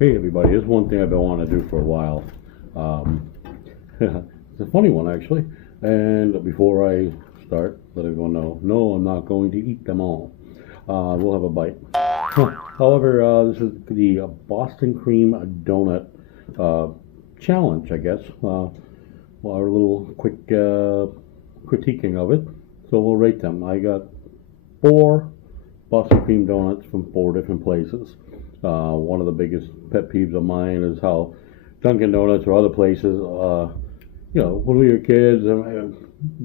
Hey everybody, this is one thing I've been wanting to do for a while. Um, it's a funny one actually. And before I start, let everyone know, no, I'm not going to eat them all. We'll have a bite. However, this is the Boston cream donut uh, challenge, I guess. Well, our little quick critiquing of it. So we'll rate them. I got four Boston cream donuts from four different places. One of the biggest pet peeves of mine is how Dunkin' Donuts or other places, when we were kids,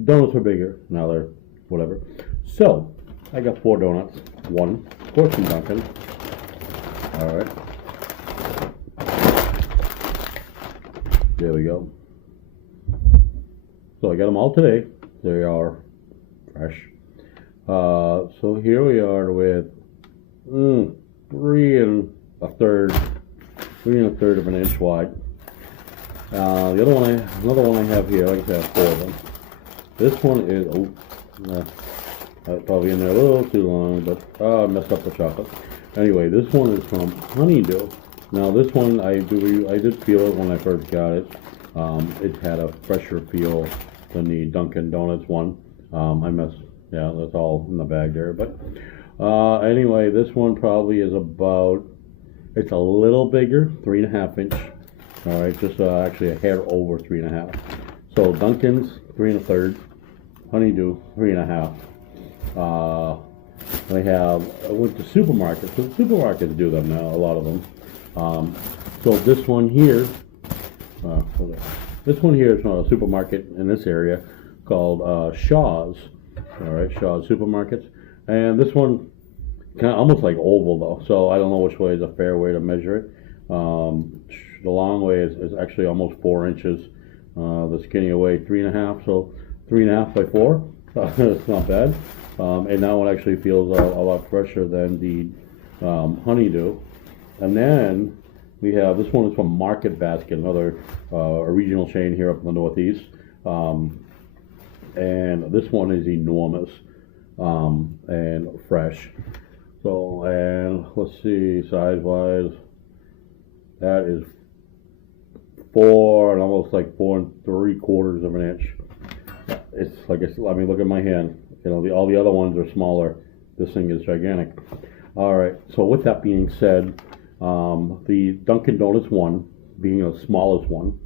donuts were bigger. Now they're whatever. So I got four donuts. One, of course, from Dunkin'. All right, there we go. So I got them all today. They are fresh. So here we are with three and a third, 3 1/3 of an inch wide. Another one I have here. I have four of them. This one is probably in there a little too long, but I messed up the chocolate. Anyway, this one is from Honeydew. Now this one I did feel it when I first got it. It had a fresher feel than the Dunkin' Donuts one. Yeah, that's all in the bag there. But anyway, this one probably is it's a little bigger, 3 1/2 inch. All right, just actually a hair over 3 1/2. So Dunkin's 3 1/3, Honeydew 3 1/2. I went to supermarkets. So supermarkets do them now, a lot of them. So this one here, this one here is from a supermarket in this area called Shaw's. All right, Shaw's supermarkets, and this one kind of almost like oval though. So I don't know which way is a fair way to measure it. The long way is actually almost 4 inches. The skinny way 3 1/2. So 3 1/2 by 4. It's not bad. And that one actually feels a lot fresher than the Honeydew. And then we have this one is from Market Basket, another a regional chain here up in the Northeast. And this one is enormous and fresh. So, and let's see, size wise, that is 4 and almost like 4 3/4 of an inch. It's like I mean, look at my hand. All the other ones are smaller. This thing is gigantic. All right. So with that being said, the Dunkin' Donuts one, being the smallest one,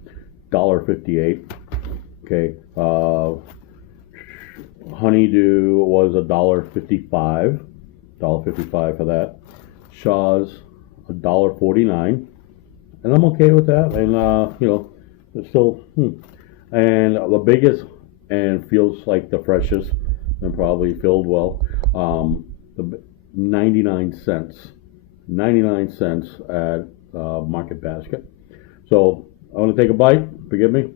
$1.58. Okay. Honeydew was $1.55. $1.55 for that. Shaw's $1.49, and I'm okay with that. And it's still and the biggest and feels like the freshest and probably filled well. The 99 cents, 99 cents at Market Basket. So I want to take a bite. Forgive me.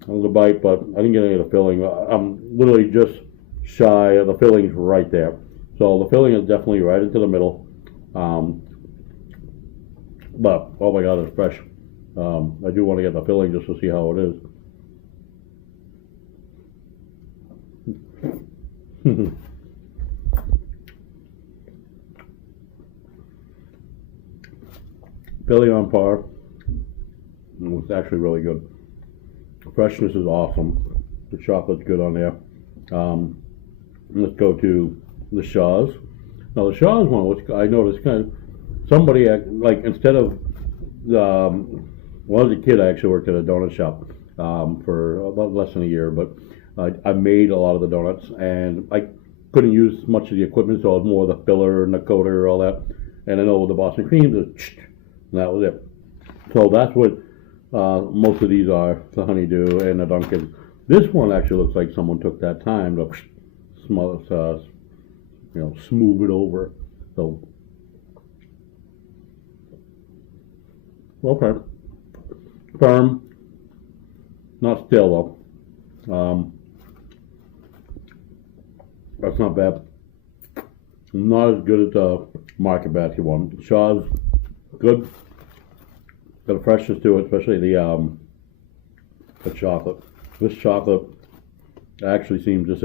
That was a bite, but I didn't get any of the filling. I'm literally just shy of the filling's right there. So the filling is definitely right into the middle. But oh my God, it's fresh. I do want to get the filling just to see how it is. Filling on par. It's actually really good. Freshness is awesome. The chocolate's good on there. Let's go to the Shaw's. Now the Shaw's one, which I noticed kind of somebody like instead of when I was a kid, I actually worked at a donut shop for about less than a year, but I made a lot of the donuts, and I couldn't use much of the equipment, so I was more the filler and the coater, all that. And I know with the Boston creams, and that was it. So that's what most of these are, the Honeydew and the Dunkin'. This one actually looks like someone took that time to smooth it over. So, okay. Firm, not still though. That's not bad. Not as good as the Market Basket one. Shaw's good. Got a freshness to it, especially the chocolate. This chocolate actually seems just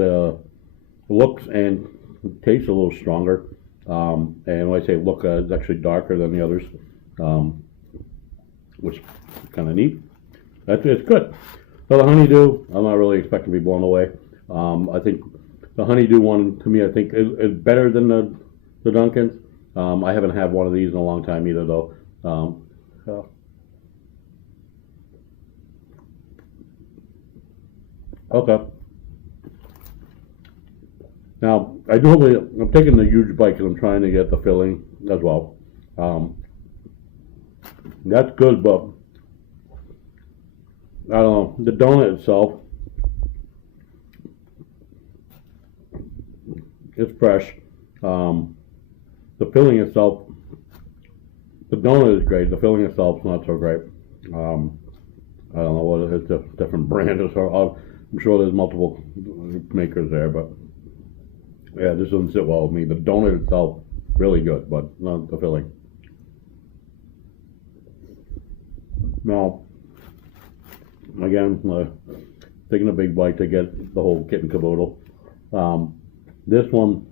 looks and It tastes a little stronger. And when I say look, it's actually darker than the others, which is kind of neat. It's good. So the honeydew, I'm not really expecting to be blown away. I think the honeydew one, to me, I think is better than the Dunkin's. I haven't had one of these in a long time either, though. So. Okay. Now, I'm taking the huge bite because I'm trying to get the filling as well. That's good, but I don't know. The donut itself is fresh. The filling itself, the donut is great. The filling itself is not so great. I don't know what it is. It's a different brand or so. I'm sure there's multiple makers there, but yeah, this doesn't sit well with me. The donut itself, really good, but not the filling. Now, again, taking a big bite to get the whole kit and caboodle. This one,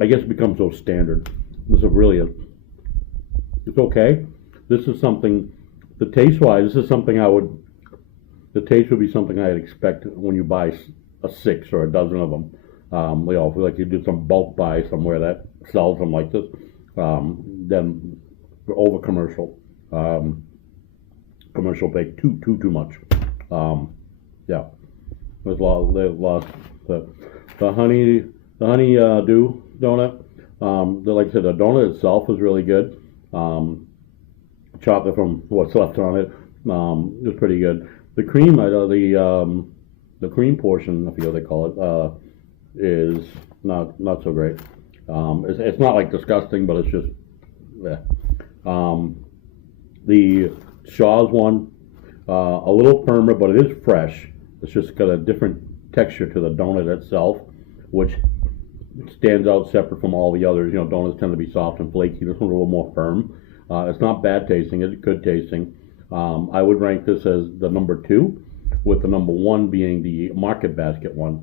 I guess, becomes so standard. This is really it's okay. This is something, the taste-wise, this is something the taste would be something I'd expect when you buy a 6 or a dozen of them. If like you do some bulk buy somewhere that sells them like this, then over commercial bake too much. Yeah, there's lots. The honey dew donut. Like I said, the donut itself is really good. Chocolate from what's left on it is pretty good. The cream, the cream portion, I forget what they call it, is not so great. It's not like disgusting, but it's just, yeah. The Shaw's one, a little firmer, but it is fresh. It's just got a different texture to the donut itself, which stands out separate from all the others. Donuts tend to be soft and flaky. This one's a little more firm. It's not bad tasting. It's good tasting. I would rank this as the number 2, with the number 1 being the Market Basket one.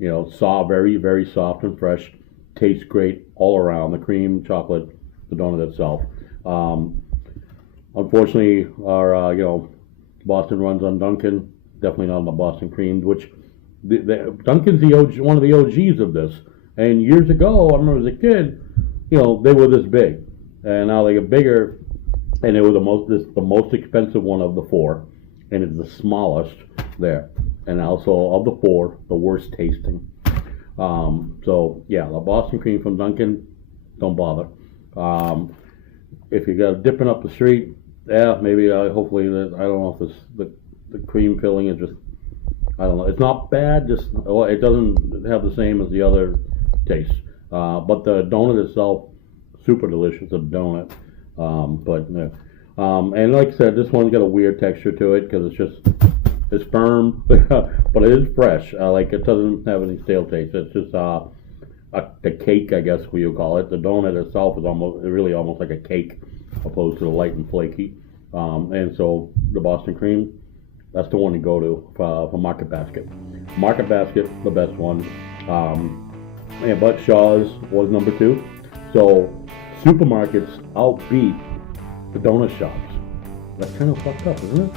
Very, very soft and fresh. Tastes great all around. The cream, chocolate, the donut itself. Unfortunately, our Boston runs on Dunkin'. Definitely not on the Boston cream, which Dunkin's one of the OGs of this. And years ago, I remember as a kid, they were this big, and now they get bigger. And it was the most expensive one of the 4, and it's the smallest there, and also of the 4, the worst tasting. So yeah, the Boston cream from Dunkin', don't bother. If you got dipping up the street, yeah, maybe hopefully I don't know if the cream filling is just, I don't know. It's not bad, just it doesn't have the same as the other taste. But the donut itself, super delicious. A donut. And like I said, this one's got a weird texture to it because it's firm, but it is fresh. It doesn't have any stale taste. It's just the cake, I guess we would call it. The donut itself is really almost like a cake, opposed to the light and flaky. And so the Boston cream, that's the one to go to for Market Basket. Market Basket, the best one. But Shaw's was number 2. So supermarkets outbeat the donut shops. That's kind of fucked up, isn't it?